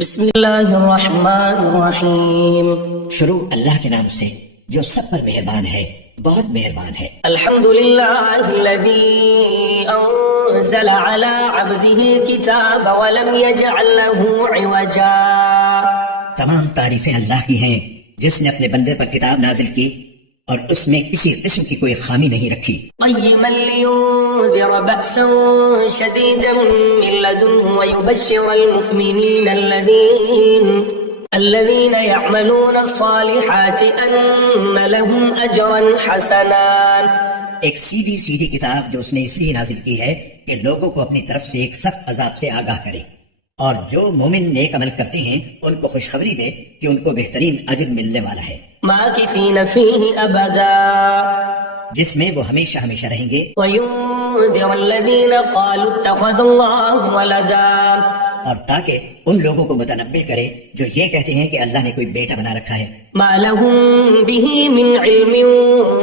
بسم اللہ الرحمن الرحیم. شروع اللہ کے نام سے جو سب پر مہربان ہے، بہت مہربان ہے. الحمد للہ الذی انزل علی عبده الکتاب ولم یجعل له عوجا. تمام تعریفیں اللہ کی ہیں جس نے اپنے بندے پر کتاب نازل کی اور اس میں کسی قسم کی کوئی خامی نہیں رکھی. قیما لینذر بأسا شدیدا من لدنہ ویبشر المؤمنین الذین یعملون الصالحات ان لهم اجرا حسنا. ایک سیدھی کتاب جو اس نے اس لیے نازل کی ہے کہ لوگوں کو اپنی طرف سے ایک سخت عذاب سے آگاہ کرے، اور جو مومن نیک عمل کرتے ہیں ان کو خوشخبری دے کہ ان کو بہترین اجر ملنے والا ہے، ماکثین فیہ ابدا، جس میں وہ ہمیشہ ہمیشہ رہیں گے. وینذر الذین قالوا اتخذ اللہ ولدا، اور تاکہ ان لوگوں کو متنبہ کرے جو یہ کہتے ہیں کہ اللہ نے کوئی بیٹا بنا رکھا ہے. ما لهم به من علم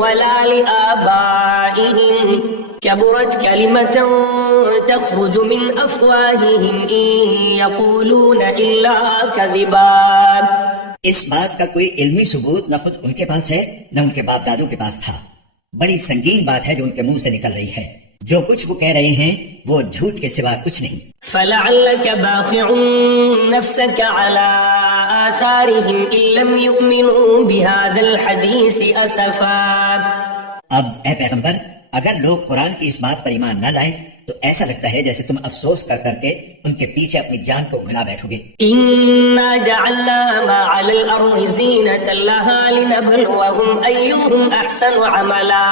ولا لآبائهم كبرت كلمة تخرج من أفواههم إن يقولون إلا كذبا. اس بات کا کوئی علمی ثبوت نہ خود ان کے پاس ہے نہ ان کے باپ دادوں کے پاس تھا. بڑی سنگین بات ہے جو ان کے منہ سے نکل رہی ہے. جو کچھ وہ کہہ رہے ہیں وہ جھوٹ کے سوا کچھ نہیں. فلعلك باخع نفسك على آثارهم إن لم يؤمنوا بهذا الحديث أسفا. اب اے پیغمبر، اگر لوگ قرآن کی اس بات پر ایمان نہ لائیں تو ایسا لگتا ہے جیسے تم افسوس کر کر کے ان کے پیچھے اپنی جان کو گھلا بیٹھو گے. إنا جعلنا ما على الأرض زينة لها لنبلوهم أيهم أحسن عملا.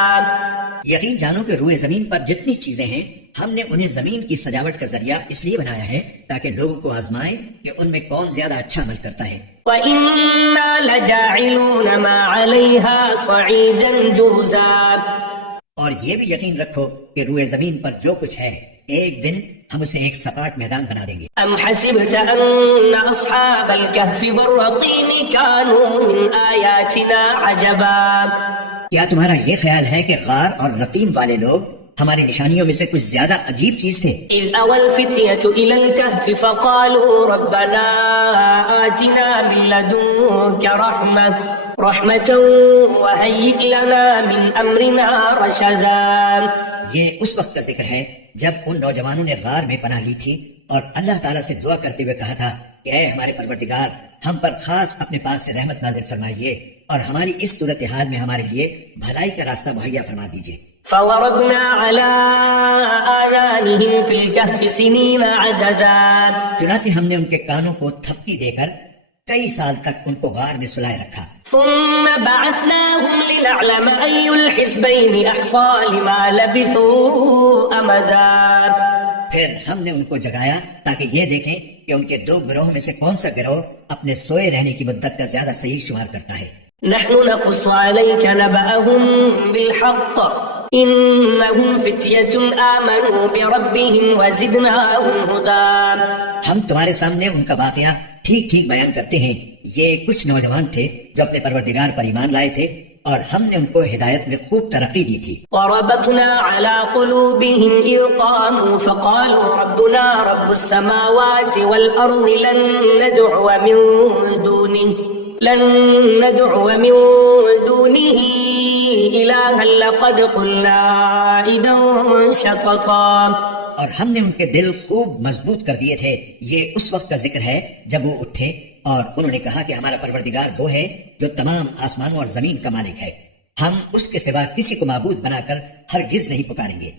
یقین جانو کہ روئے زمین پر جتنی چیزیں ہیں ہم نے انہیں زمین کی سجاوٹ کا ذریعہ اس لیے بنایا ہے تاکہ لوگوں کو آزمائیں کہ ان میں کون زیادہ اچھا عمل کرتا ہے. وَإِنَّا لَجَاعِلُونَ مَا عَلَيْهَا صَعِيدًا جُرُزًا. اور یہ بھی یقین رکھو کہ روئے زمین پر جو کچھ ہے ایک دن ہم اسے ایک سپاٹ میدان بنا دیں گے. أَمْ حَسِبْتَ أَنَّ أَصْحَابَ الْكَهْفِ وَالرَّقِيمِ كَانُوا مِنْ آيَاتِنَا عَجَبًا. کیا تمہارا یہ خیال ہے کہ غار اور رقیم والے لوگ ہماری نشانیوں میں سے کچھ زیادہ عجیب چیز تھے؟ إِذْ أَوَى الْفِتْيَةُ إِلَى الْكَهْفِ فَقَالُوا رَبَّنَا آتِنَا مِن لَّدُنكَ رَحْمَةً وَهَيِّئْ لَنَا مِنْ أَمْرِنَا رَشَدًا. یہ اس وقت کا ذکر ہے جب ان نوجوانوں نے غار میں پناہ لی تھی اور اللہ تعالیٰ سے دعا کرتے ہوئے کہا تھا کہ اے ہمارے پروردگار، ہم پر خاص اپنے پاس سے رحمت نازل فرمائیے اور ہماری اس صورتحال میں ہمارے لیے بھلائی کا راستہ مہیا فرما دیجیے. فَوَرَبْنَا عَلَىٰ آذَانِهِمْ فِي الْكَهْفِ سِنِينَ عَدَدًا. چنانچہ ہم نے ان کے کانوں کو تھپکی دے کر کئی سال تک ان کو غار میں سلائے رکھا. ثُمَّ بَعَثْنَاهُمْ لِنَعْلَمَ أَيُّ الْحِزْبَيْنِ أَحْصَىٰ لِمَا لَبِثُوا أَمَدًا. پھر ہم نے ان کو جگایا تاکہ یہ دیکھیں کہ ان کے دو گروہ میں سے کون سا گروہ اپنے سوئے رہنے کی مدت کا زیادہ صحیح شمار کرتا ہے. نحن نقص عليك نبأهم بالحق إنهم فتية آمنوا بربهم وزدناهم هدى. ہم تمہارے سامنے ان کا واقعہ ٹھیک ٹھیک بیان کرتے ہیں. یہ کچھ نوجوان تھے جو اپنے پروردگار پر ایمان لائے تھے اور ہم نے ان کو ہدایت میں خوب ترقی دی تھی. وربطنا على قلوبهم إذ قاموا فقالوا ربنا رب السماوات والأرض لن ندعو من دونه إلها لقد قلنا إذا شططا. اور ہم نے ان کے دل خوب مضبوط کر دیے تھے. یہ اس وقت کا ذکر ہے جب وہ اٹھے اور انہوں نے کہا کہ ہمارا پروردگار وہ ہے جو تمام آسمانوں اور زمین کا مالک ہے، ہم اس کے سوا کسی کو معبود بنا کر ہرگز نہیں پکاریں گے.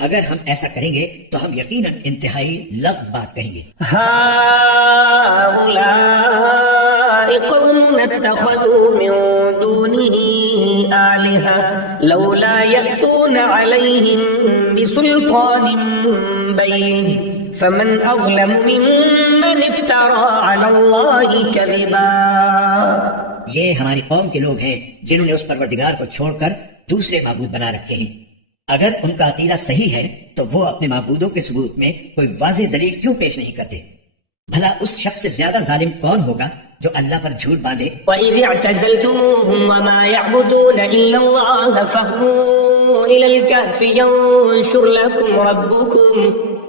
اگر ہم ایسا کریں گے تو ہم یقیناً انتہائی لغو بات کہیں گے. هؤلاء قوم اتخذوا من دونه آلهة لولا يأتون عليهم بسلطان بين فمن أظلم ممن افترى على الله كذبا. یہ ہماری قوم کے لوگ ہیں جنہوں نے اس پروردگار کو چھوڑ کر دوسرے معبود بنا رکھے ہیں. اگر ان کا عقیدہ صحیح ہے تو وہ اپنے معبودوں کے ثبوت میں کوئی واضح دلیل کیوں پیش نہیں کرتے؟ بھلا اس شخص سے زیادہ ظالم کون ہوگا جو اللہ پر جھوٹ باندھے. وَإِذِ اعْتَزَلْتُمُوهُمْ وَمَا يَعْبُدُونَ إِلَّا اللَّهَ فَهْوُوا إِلَى الْكَهْفِ يَنشُرْ لَكُمْ رَبُّكُمْ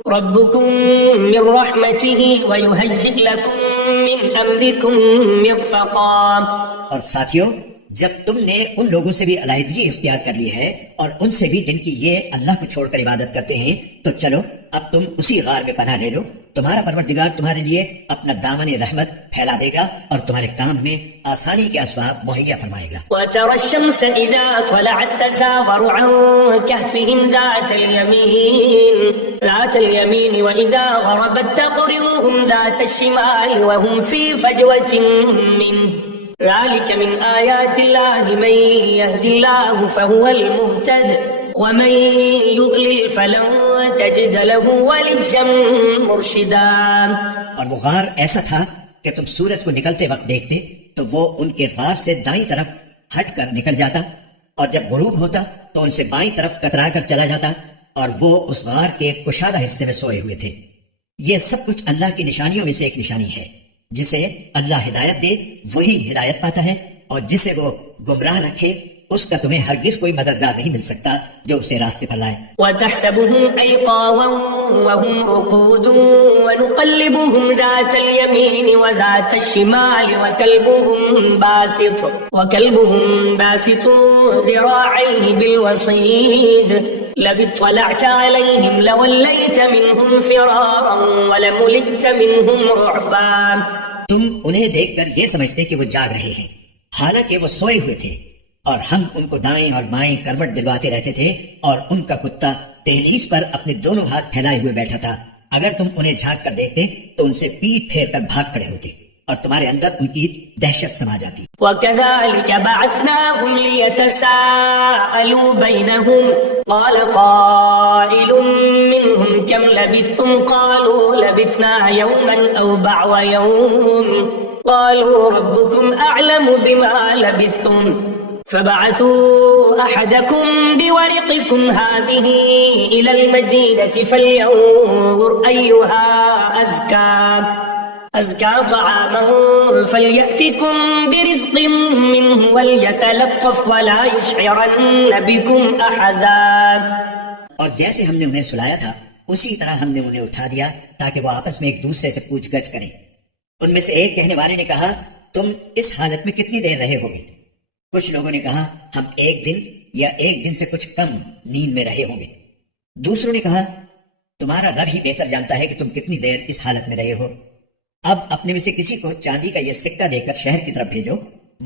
من رحمته ويهيئ لكم من أمركم مرفقا. اور ساتھیو، جب تم نے ان لوگوں سے بھی علیحدگی اختیار کر لی ہے اور ان سے بھی جن کی یہ اللہ کو چھوڑ کر عبادت کرتے ہیں، تو چلو اب تم اسی غار میں پناہ لے لو. تمہارا پروردگار تمہارے لیے اپنا دامن رحمت پھیلا دے گا اور تمہارے کام میں آسانی کے اسباب مہیا فرمائے گا. وترى الشمس إذا طلعت تزاور عن كهفهم ذات اليمين وإذا غربت تقرضهم ذات الشمال وهم في فجوة منه. ذلك من آيات الله من يهد الله فهو المهتد ومن يضلل فلن تجد له وليا مرشدا. اور وہ غار ایسا تھا کہ تم سورج کو نکلتے وقت دیکھتے تو وہ ان کے غار سے دائیں طرف ہٹ کر نکل جاتا، اور جب غروب ہوتا تو ان سے بائیں طرف کترا کر چلا جاتا، اور وہ اس غار کے کشادہ حصے میں سوئے ہوئے تھے. یہ سب کچھ اللہ کی نشانیوں میں سے ایک نشانی ہے. جسے اللہ ہدایت دے وہی ہدایت پاتا ہے، اور جسے وہ گمراہ رکھے اس کا تمہیں ہرگز کوئی مددگار نہیں مل سکتا جو اسے راستے پر لائے. وتحسبهم أيقاظا وهم رقود ونقلبهم ذات اليمين وذات الشمال وكلبهم باسط ذراعيه بالوصيد لو اطلعت عليهم لوليت منهم فرارا ولملئت منهم رعبا. تم انہیں دیکھ کر یہ سمجھتے کہ وہ جاگ رہے ہیں، حالانکہ وہ سوئے ہوئے تھے، اور ہم ان کو دائیں اور بائیں کروٹ دلواتے رہتے تھے، اور ان کا کتا دہلیز پر اپنے دونوں ہاتھ پھیلائے ہوئے بیٹھا تھا. اگر تم انہیں جھانک کر دیکھتے تو ان سے پیٹ پھیر کر بھاگ کھڑے ہوتے، اور تمہارے اندر ان کی دہشت سما جاتی. وَكَذَلِكَ بَعَثْنَاهُمْ لِيَتَسَاءَلُوا بَيْنَهُمْ قَالَ قَائِلٌ مِّنْهُمْ كَمْ لَبِثْتُمْ قَالُوا لَبِثْنَا يَوْمًا أَوْ بَعْضَ يَوْمٍ قَالُوا رَبُّكُمْ أَعْلَمُ بِمَا لَبِثْتُمْ فبعثوا أحدكم بورقكم هذه إلى المدينة فلينظر أيها أزكى طعاما فليأتكم برزق منه وليتلطف ولا يشعرن بكم أحدا. اور جیسے ہم نے انہیں سلایا تھا اسی طرح ہم نے انہیں اٹھا دیا تاکہ وہ آپس میں ایک دوسرے سے پوچھ گچھ کریں. ان میں سے ایک کہنے والے نے کہا، تم اس حالت میں کتنی دیر رہے ہوگے؟ کچھ لوگوں نے کہا، ہم ایک دن یا ایک دن سے کچھ کم نیند میں رہے ہوں گے. دوسروں نے کہا، تمہارا رب ہی بہتر جانتا ہے کہ تم کتنی دیر اس حالت میں رہے ہو. اب اپنے میں سے کسی کو چاندی کا یہ سکہ دے کر شہر کی طرف بھیجو،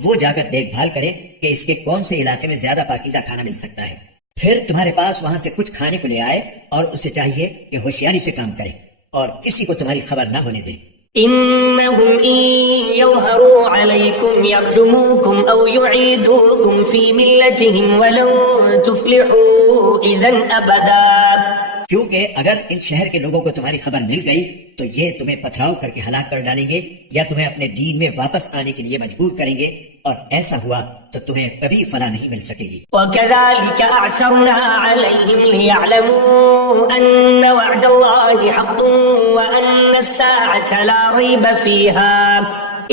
وہ جا کر دیکھ بھال کرے کہ اس کے کون سے علاقے میں زیادہ پاکیزہ کھانا مل سکتا ہے. پھر تمہارے پاس وہاں سے کچھ کھانے کو لے آئے، اور اسے چاہیے کہ ہوشیاری سے کام کرے اور کسی کو تمہاری خبر نہ ہونے دے. إنهم إن يظهروا عليكم يرجموكم أو يعيدوكم في ملتهم ولن تفلحوا إذن أبدا. کیونکہ اگر ان شہر کے لوگوں کو تمہاری خبر مل گئی تو یہ تمہیں پتھراؤ کر کے ہلاک کر ڈالیں گے یا تمہیں اپنے دین میں واپس آنے کے لیے مجبور کریں گے، اور ایسا ہوا تو تمہیں کبھی فلاح نہیں مل سکے گی. وَكَذَلِكَ أَعْثَرْنَا عَلَيْهِمْ لِيَعْلَمُوا أَنَّ وَعْدَ اللَّهِ حَقٌّ وَأَنَّ السَّاعَةَ لَا رَيْبَ فِيهَا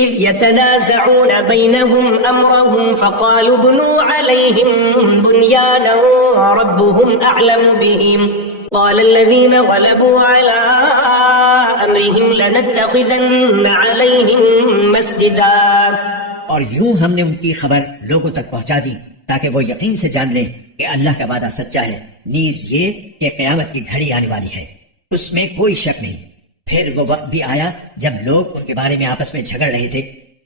إِذْ يَتَنَازَعُونَ بَيْنَهُمْ أَمْرَهُمْ فَقَالُوا ابْنُوا عَلَيْهِمْ بُنْيَانًا رَبُّهُمْ أَعْلَمُ بِهِمْ قال الذين غلبوا على أمرهم لنتخذن عليهم مسجدا. اور یوں ہم نے ان کی خبر لوگوں تک پہنچا دی تاکہ وہ یقین سے جان لیں کہ اللہ کا وعدہ سچا ہے، نیز یہ کہ قیامت کی گھڑی آنے والی ہے، اس میں کوئی شک نہیں. پھر وہ وقت بھی آیا جب لوگ ان کے بارے میں آپس میں جھگڑ رہے تھے.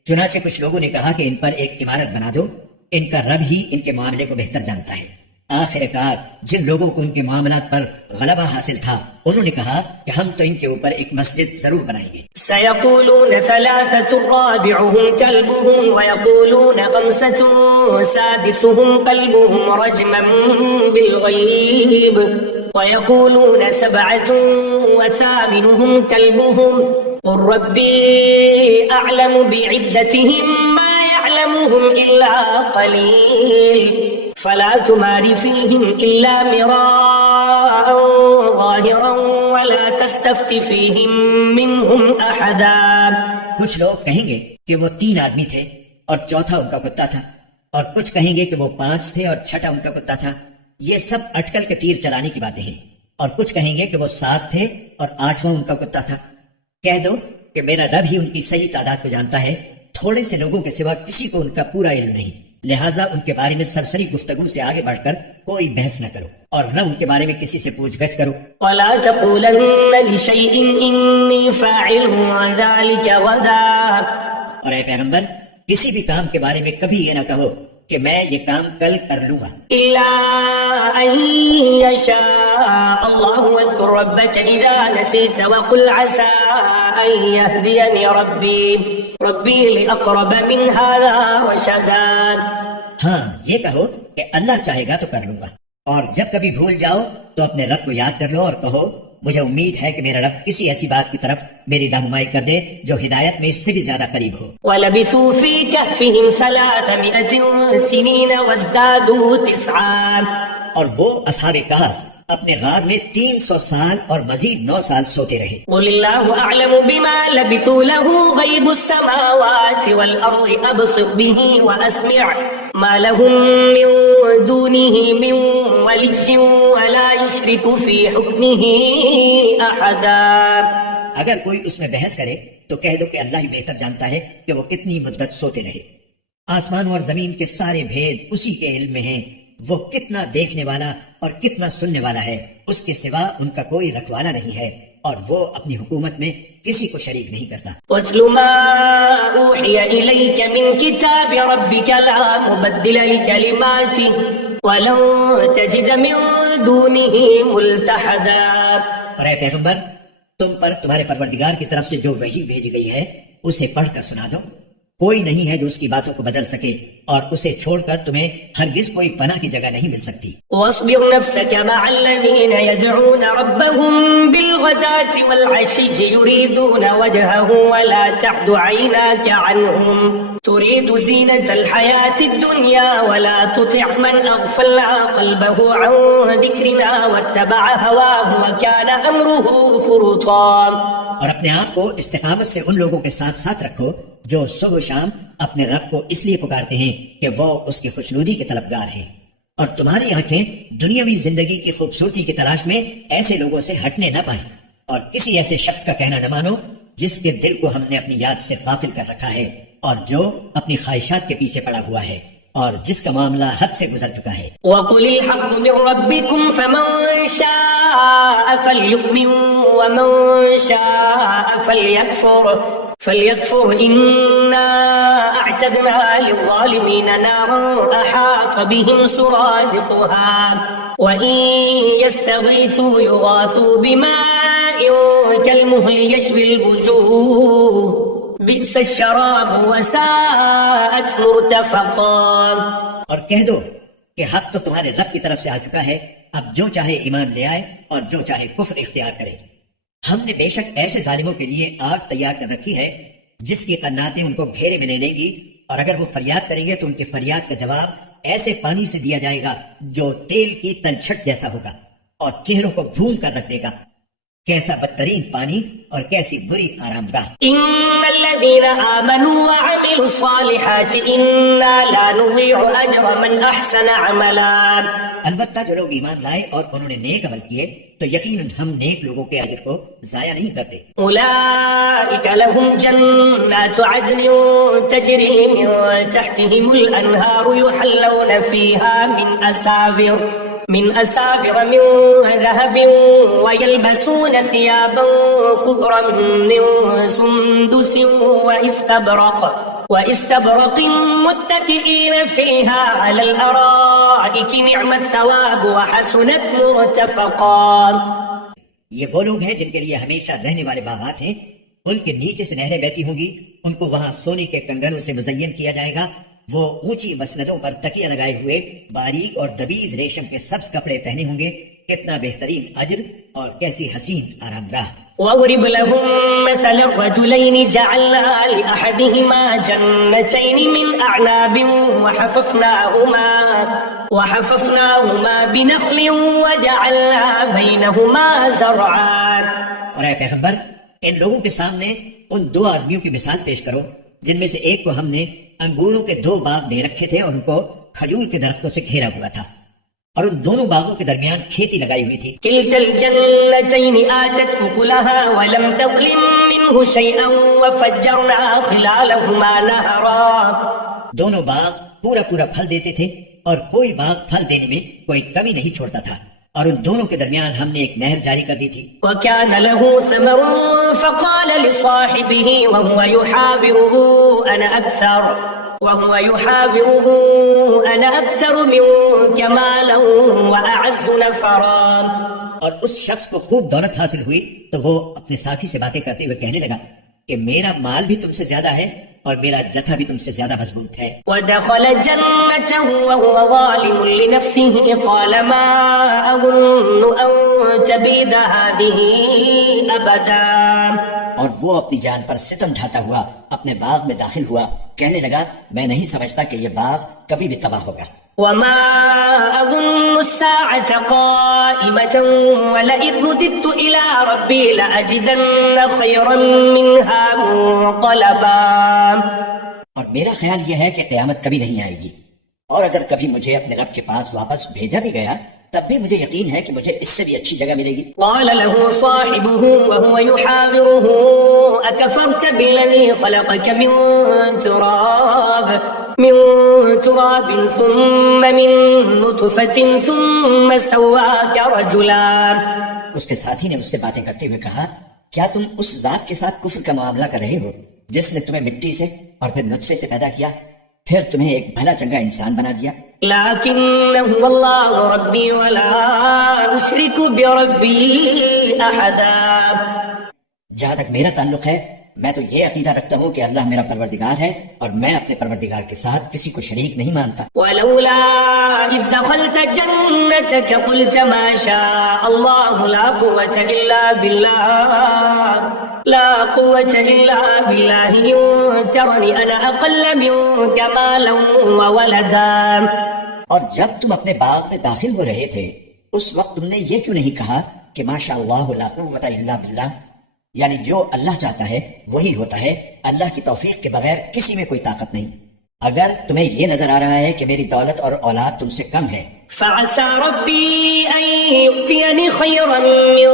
چنانچہ کچھ لوگوں نے کہا کہ ان پر ایک عمارت بنا دو، ان کا رب ہی ان کے معاملے کو بہتر جانتا ہے. آخر کار جن لوگوں کو ان کے معاملات پر غلبہ حاصل تھا انہوں نے کہا کہ ہم تو ان کے اوپر ایک مسجد ضرور بنائیں گے. سيقولون ثلاثة رابعهم كلبهم ويقولون خمسة سادسهم كلبهم رجما بالغيب ويقولون سبعة وثامنهم كلبهم قل ربي أعلم بعدتهم ما يعلمهم إلا قليل فلا تمار فيهم إلا مراء ظاهرا ولا تستفت فيهم منهم أحدا. کچھ لوگ کہیں گے کہ وہ 3 آدمی تھے اور چوتھا ان کا کتا تھا، اور کچھ کہیں گے کہ وہ 5 تھے اور چھٹا ان کا کتا تھا. یہ سب اٹکل کے تیر چلانے کی باتیں ہیں. اور کچھ کہیں گے کہ وہ 7 تھے اور 8واں ان کا کتا تھا. کہہ دو کہ میرا رب ہی ان کی صحیح تعداد کو جانتا ہے، تھوڑے سے لوگوں کے سوا کسی کو ان کا پورا علم نہیں، لہٰذا ان کے بارے میں سرسری گفتگو سے آگے بڑھ کر کوئی بحث نہ کرو اور نہ ان کے بارے میں کسی سے پوچھ گچھ کرو۔ ولا تقولن لشيء إني فاعل ذلك غدا، اور اے پیغمبر کسی بھی کام کے بارے میں کبھی یہ نہ کہو کہ میں یہ کام کل کر لوں گا، إلا أن يشاء الله، واذكر ربك إذا نسيت وقل عسى أن يهديني ربي لأقرب من هذا رشدا۔ ہاں یہ کہو کہ اللہ چاہے گا تو کر لوں گا، اور جب کبھی بھول جاؤ تو اپنے رب کو یاد کر لو اور کہو مجھے امید ہے کہ میرا رب کسی ایسی بات کی طرف میری رہنمائی کر دے جو ہدایت میں اس سے بھی زیادہ قریب ہو۔ وَلَبِثُوا فِي كَهْفِهِمْ 300 سِنِينَ وَازْدَادُوا 9، اور وہ اصحاب کہف اپنے غار میں 300 سال اور مزید 9 سال سوتے رہے۔ قُلِ اللَّهُ أَعْلَمُ بِمَا لَبِثُوا لَهُ غَيْبُ السَّمَاوَاتِ وَالْأَرْضِ أَبْصِرْ بِهِ وَأَسْمِعْ مَا لَهُم مِّن دُونِهِ مِن وَلِيٍّ وَلَا يُشْرِكُ فِي حُكْمِهِ أَحَدًا۔ اگر کوئی اس میں بحث کرے تو کہہ دو کہ اللہ ہی بہتر جانتا ہے کہ وہ کتنی مدت سوتے رہے، آسمان اور زمین کے سارے بھید اسی کے علم میں ہیں، وہ کتنا دیکھنے والا اور کتنا سننے والا ہے، اس کے سوا ان کا کوئی رکھوالا نہیں ہے، اور وہ اپنی حکومت میں کسی کو شریک نہیں کرتا۔ وَاتْلُ مَا أُوحِيَ إِلَيْكَ مِنْ كِتَابِ رَبِّكَ لَا مُبَدِّلَ لِكَلِمَاتِهِ وَلَن تَجِدَ مِن دُونِهِ مُلْتَحَدًا۔ اور اے پیغمبر تم پر تمہارے پروردگار کی طرف سے جو وحی بھیجی گئی ہے اسے پڑھ کر سنا دو، کوئی نہیں ہے جو اس کی باتوں کو بدل سکے، اور اسے چھوڑ کر تمہیں ہرگز کوئی پناہ کی جگہ نہیں مل سکتی۔ وَاصْبِرْ نَفْسَكَ مَعَ الَّذِينَ يَدْعُونَ رَبَّهُم بِالْغَدَاةِ وَالْعَشِيِّ يُرِيدُونَ وَجْهَهُ وَلَا تَعْدُ عَيْنَاكَ عَنْهُمْ تُرِيدُ زِينَةَ الْحَيَاةِ الدُّنْيَا وَلَا تُطِعْ مَنْ أَغْفَلْنَا قَلْبَهُ عَنْ ذِكْرِنَا وَاتَّبَعَ هَوَاهُ وَكَانَ أَمْرُهُ فُرُطًا۔ اور اپنے آپ کو استقامت سے ان لوگوں کے ساتھ ساتھ رکھو جو صبح و شام اپنے رب کو اس لیے پکارتے ہیں کہ وہ اس کی خوشنودی کے طلبگار ہیں، اور تمہاری آنکھیں دنیاوی زندگی کی خوبصورتی کی تلاش میں ایسے لوگوں سے ہٹنے نہ پائیں، اور کسی ایسے شخص کا کہنا نہ مانو جس کے دل کو ہم نے اپنی یاد سے غافل کر رکھا ہے، اور جو اپنی خواہشات کے پیچھے پڑا ہوا ہے، اور جس کا معاملہ حد سے گزر چکا ہے۔ وَقُلِ الْحَقُّ مِن رَّبِّكُمْ فَمَن شَاءَ فَلْيُؤْمِن وَمَن شَاءَ فَلْيَكْفُرْ إِنَّا أَعْتَدْنَا لِلظَّالِمِينَ نَارًا أَحَاطَ بِهِمْ سُرَادِقُهَا وَإِن يَسْتَغِيثُوا يُغَاثُوا بِمَاءٍ كَالْمُهْلِ يَشْوِي الْوُجُوهَ بئس الشراب وساءت مرتفقا۔ اور کہہ دو کہ حق تو تمہارے رب کی طرف سے آ چکا ہے، اب جو چاہے ایمان لے آئے اور جو چاہے کفر اختیار کرے۔ ہم نے بے شک ایسے ظالموں کے لیے آگ تیار کر رکھی ہے جس کی قناتیں ان کو گھیرے میں لے لیں گی، اور اگر وہ فریاد کریں گے تو ان کی فریاد کا جواب ایسے پانی سے دیا جائے گا جو تیل کی تلچھٹ جیسا ہوگا اور چہروں کو بھون کر رکھ دے گا۔ کیسا بدترین پانی اور کیسی بری آرام گاہ۔ ان الذين آمنوا وعملوا الصالحات انا لا نضيع اجر من احسن عملا۔ البتہ جو لوگ ایمان لائے اور انہوں نے نیک عمل کیے تو یقیناً ہم نیک لوگوں کے اجر کو ضائع نہیں کرتے۔ اولئک لهم جنات عدن تجری من تحتهم الانہار يحلون فيها من أساور من ذهب ويلبسون ثيابا خضرا من سندس واستبرق متكئين فيها على الأرائك نعم الثواب وحسنت مرتفقا۔ یہ وہ لوگ ہیں جن کے لیے ہمیشہ رہنے والے باغات ہیں، ان کے نیچے سے نہریں بہتی ہوں گی، ان کو وہاں سونے کے کنگنوں سے مزین کیا جائے گا، وہ اونچی مسندوں پر تکیہ لگائے ہوئے باریک اور دبیز ریشم کے سبز کپڑے پہنے ہوں گے، کتنا بہترین اجر اور کیسی حسین آرام گاہ۔ وَاضْرِبْ لَهُم مَّثَلَ الرَّجُلَيْنِ جَعَلْنَا لِأَحَدِهِمَا جَنَّتَيْنِ مِنْ أَعْنَابٍ وَحَفَفْنَاهُمَا بِنَخْلٍ وَجَعَلْنَا بَيْنَهُمَا زَرْعًا۔ اور اے پیغمبر ان لوگوں کے سامنے ان دو آدمیوں کی مثال پیش کرو جن میں سے ایک کو ہم نے انگوروں کے 2 باغ دے رکھے تھے اور ان کو کھجور کے درختوں سے گھیرا ہوا تھا، اور ان دونوں باغوں کے درمیان کھیتی لگائی ہوئی تھی. كلتا الجنتين آتت أكلها ولم تظلم منه شيئا وفجرنا خلالهما نهرا. دونوں باغ پورا پورا پھل دیتے تھے اور کوئی باغ پھل دینے میں کوئی کمی نہیں چھوڑتا تھا، اور ان دونوں کے درمیان ہم نے ایک نہر جاری کر دی تھی. وكان له ثمر فقال لصاحبه وهو يحاوره أنا أكثر منك مالا وأعز نفرا. اور اس شخص کو خوب دولت حاصل ہوئی تو وہ اپنے ساتھی سے باتیں کرتے ہوئے کہنے لگا کہ میرا مال بھی تم سے زیادہ ہے اور میرا جتھا بھی تم سے زیادہ مضبوط ہے. ودخل جنته وهو ظالم لنفسه قال ما أظن أن تبيد هذه أبدا. اور وہ اپنی جان پر ستم ڈھاتا ہوا اپنے باغ میں داخل ہوا، کہنے لگا میں نہیں سمجھتا کہ یہ باغ کبھی بھی تباہ ہوگا. وما أظن الساعة قائمة ولئن رددت إلى ربي لأجدن خيرا منها منقلبا. اور میرا خیال یہ ہے کہ قیامت کبھی نہیں آئے گی، اور اگر کبھی مجھے اپنے رب کے پاس واپس بھیجا بھی گیا تب بھی مجھے یقین ہے کہ مجھے اس سے بھی اچھی جگہ ملے گی. قال له صاحبه وهو يحاوره أكفرت بالذي خلقك من تراب ثم من نطفة ثم سواك رجلا. اس کے ساتھی نے اس سے باتیں کرتے ہوئے کہا کیا تم اس ذات کے ساتھ کفر کا معاملہ کر رہے ہو جس نے تمہیں مٹی سے اور پھر نطفے سے پیدا کیا، پھر تمہیں ایک بھلا چنگا انسان بنا دیا. لكن هو الله ربي ولا أشرك بربي أحدا. جہاں تک میرا تعلق ہے میں تو یہ عقیدہ رکھتا ہوں کہ اللہ میرا پروردگار ہے اور میں اپنے پروردگار کے ساتھ کسی کو شریک نہیں مانتا. ولولا إذ دخلت جنتك قلت ما شاء الله لا قوة إلا بالله إن ترني أنا أقل منك مالا وولدا. اور جب تم اپنے باغ میں داخل ہو رہے تھے اس وقت تم نے یہ کیوں نہیں کہا کہ ماشاء اللہ لا قوت الا باللہ، یعنی جو اللہ چاہتا ہے وہی ہوتا ہے، اللہ کی توفیق کے بغیر کسی میں کوئی طاقت نہیں. اگر تمہیں یہ نظر آ رہا ہے کہ میری دولت اور اولاد تم سے کم ہے، فعسى ربي أن يؤتيني خيرا من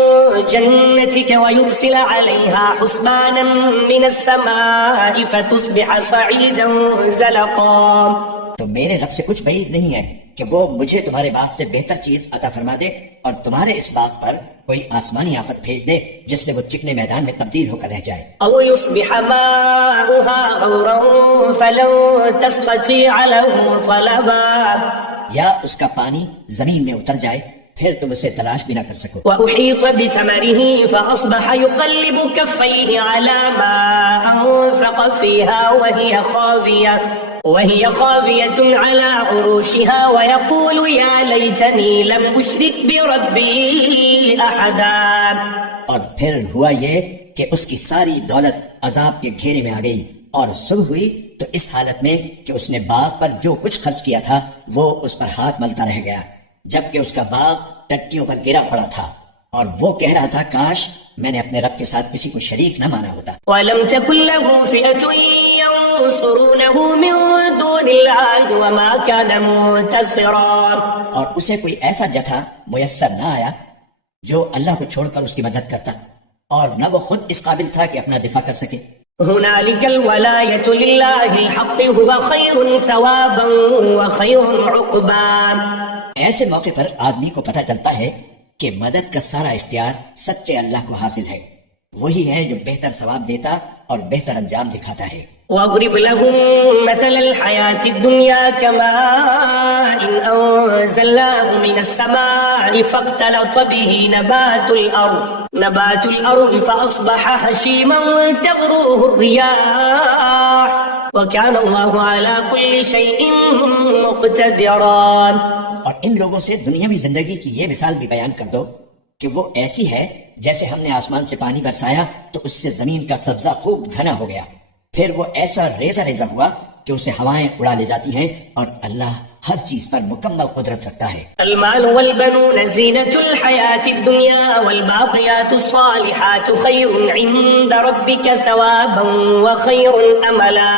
جنتك ويرسل عليها حسبانا من السماء فتصبح صعيدا زلقا. تو میرے رب سے کچھ بعید نہیں ہے کہ وہ مجھے تمہارے باغ سے بہتر چیز عطا فرما دے اور تمہارے اس باغ پر کوئی آسمانی آفت بھیج دے جس سے وہ چکنے میدان میں تبدیل ہو کر رہ جائے. أو يصبح ماؤها غورا فلن تستطيع له طلبا. یا اس کا پانی زمین میں اتر جائے پھر تم اسے تلاش بھی نہ کر سکو. وأحيط بثمره فأصبح يقلب كفيه على ما أنفق فيها وهي خاوية على عروشها ويقول يا ليتني لم أشرك بربي أحدا. اور پھر ہوا یہ کہ اس کی ساری دولت عذاب کے گھیرے میں آ گئی اور صبح ہوئی تو اس حالت میں کہ اس نے باغ پر جو کچھ خرچ کیا تھا وہ اس پر ہاتھ ملتا رہ گیا، جبکہ اس کا باغ ٹٹیوں پر گرا پڑا تھا اور وہ کہہ رہا تھا کاش میں نے اپنے رب کے ساتھ کسی کو شریک نہ مانا ہوتا. وَلَمْ تَكُنْ لَهُ فِئَةٌ يَنصُرُونَهُ مِن دُونِ اللَّهِ وَمَا كَانَ مُنتَصِرًا. اور اسے کوئی ایسا جتھا میسر نہ آیا جو اللہ کو چھوڑ کر اس کی مدد کرتا، اور نہ وہ خود اس قابل تھا کہ اپنا دفاع کر سکے. هنالك الولاية لله الحق هو خير ثوابا وخير عقبا. ایسے موقع پر آدمی کو پتہ چلتا ہے کہ مدد کا سارا اختیار سچے اللہ کو حاصل ہے، وہی ہے جو بہتر ثواب دیتا اور بہتر انجام دکھاتا ہے. واضرب لهم مثل الحياة الدنيا كماء أنزلناه من السماء فاختلط به نبات الأرض فأصبح هشيما تذروه الرياح وكان الله على كل شيء مقتدرا. اور ان لوگوں سے دنیاوی زندگی کی یہ مثال بھی بیان کر دو کہ وہ ایسی ہے جیسے ہم نے آسمان سے پانی برسایا تو اس سے زمین کا سبزہ خوب گھنا ہو گیا، پھر وہ ایسا ریزہ ریزہ ہوا کہ اسے ہوائیں اڑا لے جاتی ہیں، اور اللہ ہر چیز پر مکمل قدرت رکھتا ہے. المال والبنون زینة الحیاة الدنیا والباقیات الصالحات خیر عند ربک ثوابا وخیر املا.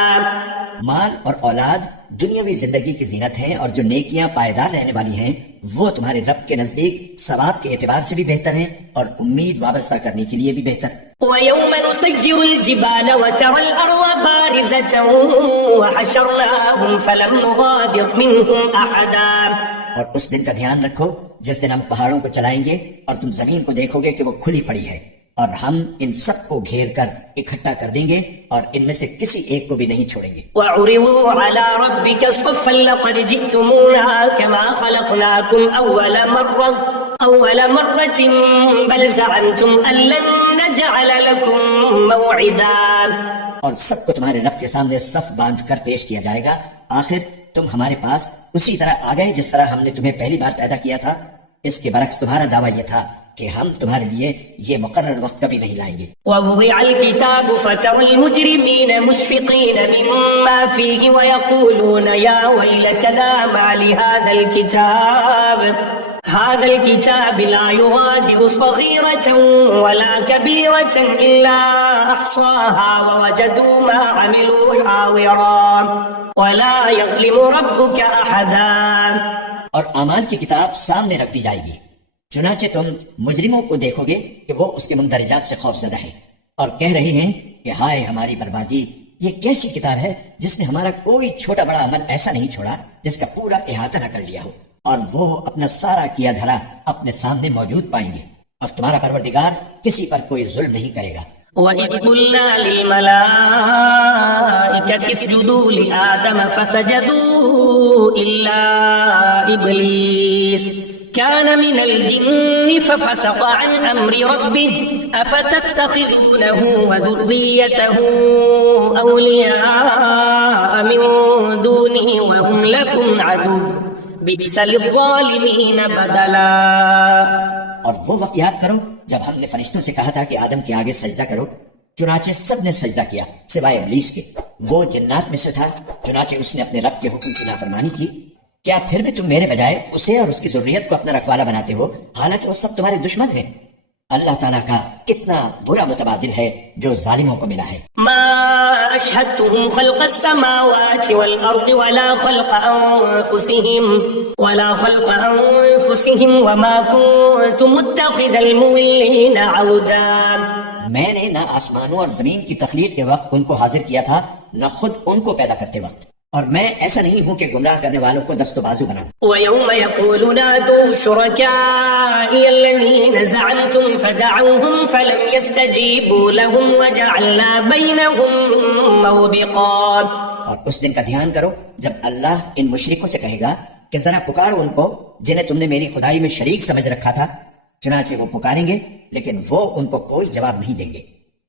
مال اور اولاد دنیاوی زندگی کی زینت ہیں، اور جو نیکیاں پائیدار رہنے والی ہیں وہ تمہارے رب کے نزدیک ثواب کے اعتبار سے بھی بہتر ہیں اور امید وابستہ کرنے کے لیے بھی بہتر. وَيَوْمَ نُسَيِّرُ الْجِبَالَ وَتَرَى الْأَرْضَ بَارِزَةً وَحَشَرْنَاهُمْ فَلَمْ نُغَادِرْ مِنْهُمْ أَحَدًا. اور اس دن کا دھیان رکھو جس دن ہم پہاڑوں کو چلائیں گے اور تم زمین کو دیکھو گے کہ وہ کھلی پڑی ہے، اور ہم ان سب کو گھیر کر اکٹھا کر دیں گے اور ان میں سے کسی ایک کو بھی نہیں چھوڑیں گے. وَعُرِضُوا عَلَى رَبِّكَ صَفًّا لَقَدْ جِئْتُمُونَا كَمَا خَلَقْنَاكُمْ أَوَّلَ مَرَّةٍ بَلْ زَعَمْتُمْ أَن لَّن نَّجْعَلَ لَكُم مَّوْعِدًا. اور سب کو تمہارے رب کے سامنے صف باندھ کر پیش کیا جائے گا. آخر تم ہمارے پاس اسی طرح آ گئے جس طرح ہم نے تمہیں پہلی بار پیدا کیا تھا. اس کے برعکس تمہارا دعویٰ یہ تھا کہ ہم تمہارے لیے یہ مقرر وقت کبھی نہیں لائیں گے. وَوُضِعَ الْكِتَابُ فَتَرَى الْمُجْرِمِينَ مُشْفِقِينَ مِمَّا فِيهِ وَيَقُولُونَ يَا وَيْلَتَنَا مَا لِهَذَا الْكِتَابِ لَا يُغَادِرُ صَغِيرَةً وَلَا كَبِيرَةً إِلَّا أَحْصَاهَا وَوَجَدُوا مَا عَمِلُوا حَاضِرًا وَلَا يَظْلِمُ رَبُّكَ أَحَدًا. اور اعمال کی کتاب سامنے رکھ دی جائے گی، چنانچہ تم مجرموں کو دیکھو گے کہ وہ اس کے مندرجات سے خوف زدہ ہیں اور کہہ رہے ہیں کہ ہائے ہماری بربادی، یہ کیسی کتاب ہے جس نے ہمارا کوئی چھوٹا بڑا عمل ایسا نہیں چھوڑا جس کا پورا احاطہ نہ کر لیا ہو، اور وہ اپنا سارا کیا دھرا اپنے سامنے موجود پائیں گے، اور تمہارا پروردگار کسی پر کوئی ظلم نہیں کرے گا. وَإِذْ قُلْنَا لِلْمَلَائِكَةِ اسْجُدُوا لِآدَمَ فَسَجَدُوا إِلَّا إِبْلِيسَ كَانَ مِنَ الْجِنِّ فَفَسَقَ عَنْ أَمْرِ رَبِّهِ أَفَتَتَّخِذُونَهُ وَذُرِّيَّتَهُ أَوْلِيَاءَ مِن دُونِهِ وَهُمْ لَكُمْ عَدُوٌّ بِئْسَ لِلظَّالِمِينَ بَدَلًا. اور وہ وقت یاد کرو جب ہم نے فرشتوں سے کہا تھا کہ آدم کے آگے سجدہ کرو، چنانچہ سب نے سجدہ کیا سوائے ابلیس کے، وہ جنات میں سے تھا، چنانچہ اس نے اپنے رب کے حکم کی نافرمانی کی. کیا پھر بھی تم میرے بجائے اسے اور اس کی ذریت کو اپنا رکھوالا بناتے ہو حالانکہ وہ سب تمہارے دشمن ہیں؟ اللہ تعالیٰ کا کتنا برا متبادل ہے جو ظالموں کو ملا ہے. ما أشهدتهم خلق السماوات والأرض ولا خلق أنفسهم وما كنت متخذ المضلين عضدا. میں نے نہ آسمانوں اور زمین کی تخلیق کے وقت ان کو حاضر کیا تھا نہ خود ان کو پیدا کرتے وقت، اور میں ایسا نہیں ہوں کہ گمراہ کرنے والوں کو دست و بازو بناؤں. وَيَوْمَ يَقُولُ نَادُوا شُرَكَائِيَ الَّذِينَ زَعَمْتُمْ فَدَعَوْهُمْ فَلَمْ يَسْتَجِيبُوا لَهُمْ وَجَعَلْنَا بَيْنَهُمْ مَوْبِقًا. اور اس دن کا دھیان کرو جب اللہ ان مشرکوں سے کہے گا کہ ذرا پکارو ان کو جنہیں تم نے میری خدائی میں شریک سمجھ رکھا تھا. چنانچہ وہ پکاریں گے لیکن وہ ان کو کوئی جواب نہیں دیں گے،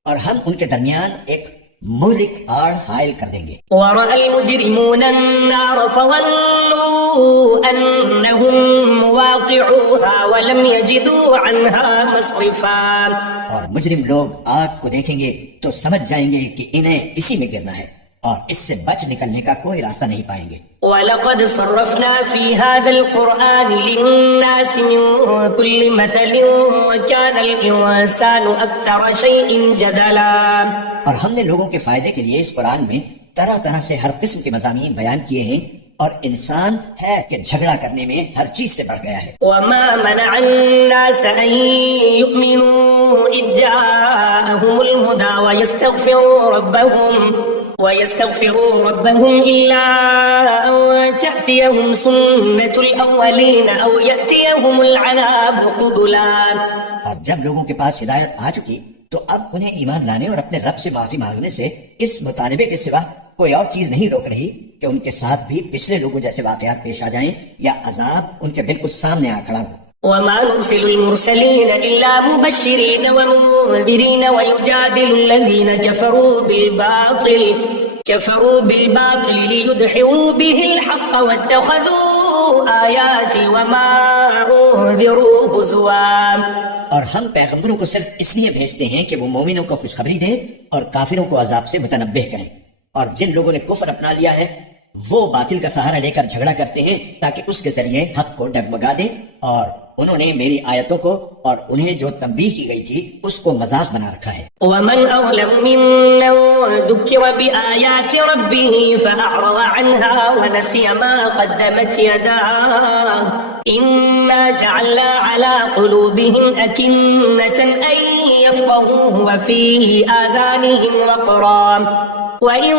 اور ہم ان کے درمیان ایک مہلک آڑ حائل کر دیں گے. وَرَأَى الْمُجْرِمُونَ النَّارَ فَظَنُّوا أَنَّهُمْ مُوَاقِعُوهَا وَلَمْ يَجِدُوا عَنْهَا مَصْرِفًا. اور مجرم لوگ آگ کو دیکھیں گے تو سمجھ جائیں گے کہ انہیں اسی میں گرنا ہے اور اس سے بچ نکلنے کا کوئی راستہ نہیں پائیں گے. وَلَقَدْ صَرَّفْنَا فِي هَذَا الْقُرْآنِ لِلنَّاسِ مِنْ كُلِّ مَثَلٍ وَكَانَ الْإِنسَانُ أَكْثَرَ شَيْءٍ جَدَلًا. اور ہم نے لوگوں کے فائدے کے لیے اس قرآن میں طرح طرح سے ہر قسم کے مضامین بیان کیے ہیں، اور انسان ہے کہ جھگڑا کرنے میں ہر چیز سے بڑھ گیا ہے. وَمَا مَنَعَ النَّاسَ أَن يُؤْمِنُوا إِذْ جَاءَهُمُ الْهُدَى وَيَسْتَغْفِرُوا رَبَّهُمْ إِلَّا أَن تَأْتِيَهُمْ سُنَّةُ الْأَوَّلِينَ أَوْ يَأْتِيَهُمُ الْعَذَابُ قُبُلًا. اور جب لوگوں کے پاس ہدایت آ چکی تو اب انہیں ایمان لانے اور اپنے رب سے معافی مانگنے سے اس مطالبے کے سوا کوئی اور چیز نہیں روک رہی کہ ان کے ساتھ بھی پچھلے لوگوں جیسے واقعات پیش آ جائیں یا عذاب ان کے بالکل سامنے آ کھڑا ہو. وَمَا نُرْسِلُ الْمُرْسَلِينَ إِلَّا مُبَشِّرِينَ وَمُنذِرِينَ وَيُجَادِلُ الَّذِينَ كَفَرُوا بِالْبَاطِلِ لِيُدْحِضُوا بِهِ الْحَقَّ وَاتَّخَذُوا آيَاتِي وَمَا أُنذِرُوا هُزُوًا. اور ہم پیغمبروں کو صرف اس لیے بھیجتے ہیں کہ وہ مومنوں کو خوشخبری دیں اور کافروں کو عذاب سے متنبہ کریں، اور جن لوگوں نے کفر اپنا لیا ہے وہ باطل کا سہارا لے کر جھگڑا کرتے ہیں تاکہ اس کے ذریعے حق کو ڈگمگا دیں، اور انہوں نے میری آیتوں کو اور انہیں جو تنبیہ کی گئی تھی اس کو مذاق بنا رکھا ہے. وَمَنْ أَظْلَمُ مِمَّنْ ذُكِّرَ بِآيَاتِ رَبِّهِ فَأَعْرَضَ عَنْهَا وَنَسِيَ مَا قَدَّمَتْ يَدَاهُ إنا جعلنا على قلوبهم أكنة أن يفقهوه وفي آذانهم وقرا وإن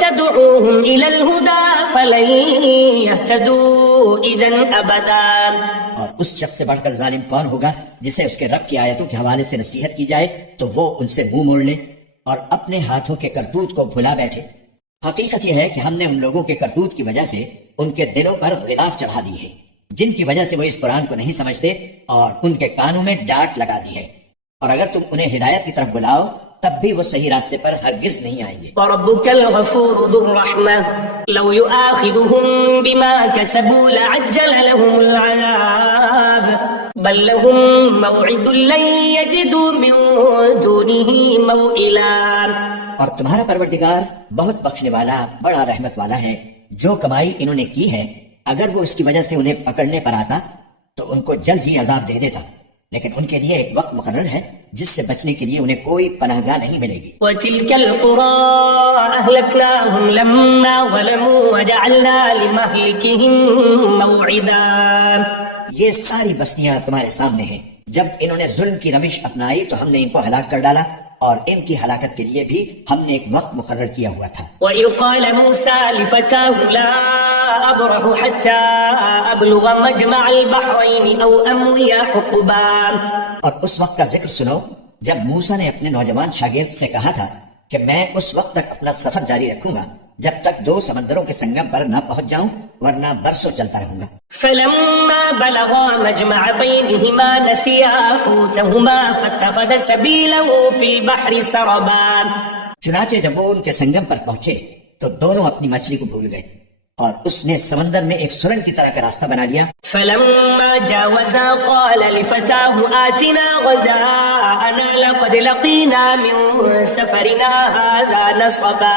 تدعوهم إلى الهدى فلن يهتدوا إذا أبدا. اور اس شخص سے بڑھ کر ظالم کون ہوگا جسے اس کے رب کی آیتوں کے حوالے سے نصیحت کی جائے تو وہ ان سے منہ موڑ لے اور اپنے ہاتھوں کے کرتوت کو بھلا بیٹھے. حقیقت یہ ہے کہ ہم نے ان لوگوں کے کرتوت کی وجہ سے ان کے دلوں پر غلاف چڑھا دی ہے جن کی وجہ سے وہ اس قرآن کو نہیں سمجھتے اور ان کے کانوں میں ڈانٹ لگا دی ہے. اور اگر تم انہیں ہدایت کی طرف بلاؤ تب بھی وہ صحیح راستے پر ہرگز نہیں آئیں گے. وَرَبُّكَ الْغَفُورُ ذُو الرَّحْمَةِ لَوْ يُؤَاخِذُهُم بِمَا كَسَبُوا لَعَجَّلَ لَهُمُ الْعَذَابَ بَل لَّهُم مَّوْعِدٌ لَّن يَجِدُوا مِن دُونِهِ مَوْئِلًا. اور تمہارا پروردگار بہت بخشنے والا بڑا رحمت والا ہے. جو کمائی انہوں نے کی ہے اگر وہ اس کی وجہ سے انہیں پکڑنے پر آتا تو ان کو جلد ہی عذاب دے دیتا، لیکن ان کے لیے ایک وقت مقرر ہے جس سے بچنے کے لیے انہیں کوئی پناہ گاہ نہیں ملے گی. وَتِلْكَ الْقُرَىٰ أَهْلَكْنَاهُمْ لَمَّا ظَلَمُوا وَجَعَلْنَا لِمَهْلِكِهِم مَّوْعِدًا. یہ ساری بستیاں تمہارے سامنے ہیں. جب انہوں نے ظلم کی روش اپنائی تو ہم نے ان کو ہلاک کر ڈالا اور ان کی ہلاکت کے لیے بھی ہم نے ایک وقت مقرر کیا ہوا تھا. وَإِذْ قَالَ مُوسَىٰ لِفَتَاهُ لَا أَبْرَحُ حَتَّىٰ أَبْلُغَ مَجْمَعَ الْبَحْرَيْنِ أَوْ أَمْضِيَ حُقُبًا. اور اس وقت کا ذکر سنو جب موسیٰ نے اپنے نوجوان شاگرد سے کہا تھا کہ میں اس وقت تک اپنا سفر جاری رکھوں گا جب تک 2 سمندروں کے سنگم پر نہ پہنچ جاؤں ورنہ برسوں چلتا رہوں گا. فلما بلغا مجمع بينهما نسيا حوتهما فاتخذ سبيله في البحر سربا. چنانچہ جب وہ ان کے سنگم پر پہنچے تو دونوں اپنی مچھلی کو بھول گئے اور اس نے سمندر میں ایک سرنگ کی طرح کا راستہ بنا لیا. فلما جاوزا قال لفتاه آتنا غداءنا لقد لقينا من سفرنا هذا نصبا.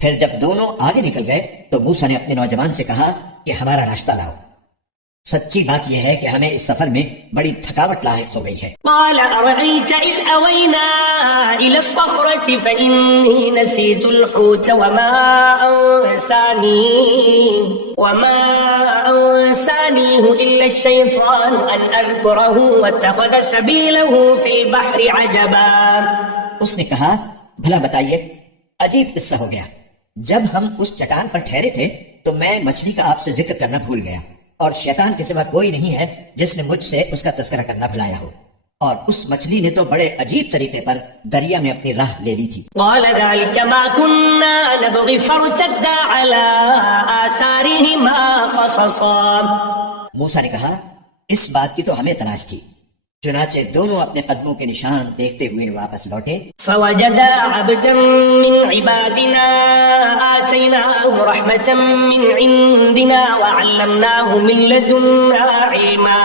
پھر جب دونوں آگے نکل گئے تو موسیٰ نے اپنے نوجوان سے کہا کہ ہمارا ناشتہ لاؤ. سچی بات یہ ہے کہ ہمیں اس سفر میں بڑی تھکاوٹ لاحق ہو گئی ہے. قال أرأيت إذ أوينا إلى الصخرة فإني نسيت الحوت وما أنسانيه إلا الشيطان أن أذكره واتخذ سبيله في البحر عجبا. اس نے کہا بھلا بتائیے عجیب قصہ ہو گیا. جب ہم اس چٹان پر ٹھہرے تھے تو میں مچھلی کا آپ سے ذکر کرنا بھول گیا اور شیطان کے سوا کوئی نہیں ہے جس نے مجھ سے اس کا تذکرہ کرنا بھلایا ہو. اور اس مچھلی نے تو بڑے عجیب طریقے پر دریا میں اپنی راہ لے لی تھی. قال ذلك ما كنا نبغي فارتدا على آثارهما قصصا. موسیٰ نے کہا اس بات کی تو ہمیں تلاش تھی. چنانچہ دونوں اپنے قدموں کے نشان دیکھتے ہوئے واپس لوٹے. فوجدا عبدا من عبادنا آتيناه رحمة من عندنا وعلمناه من لدنا علما.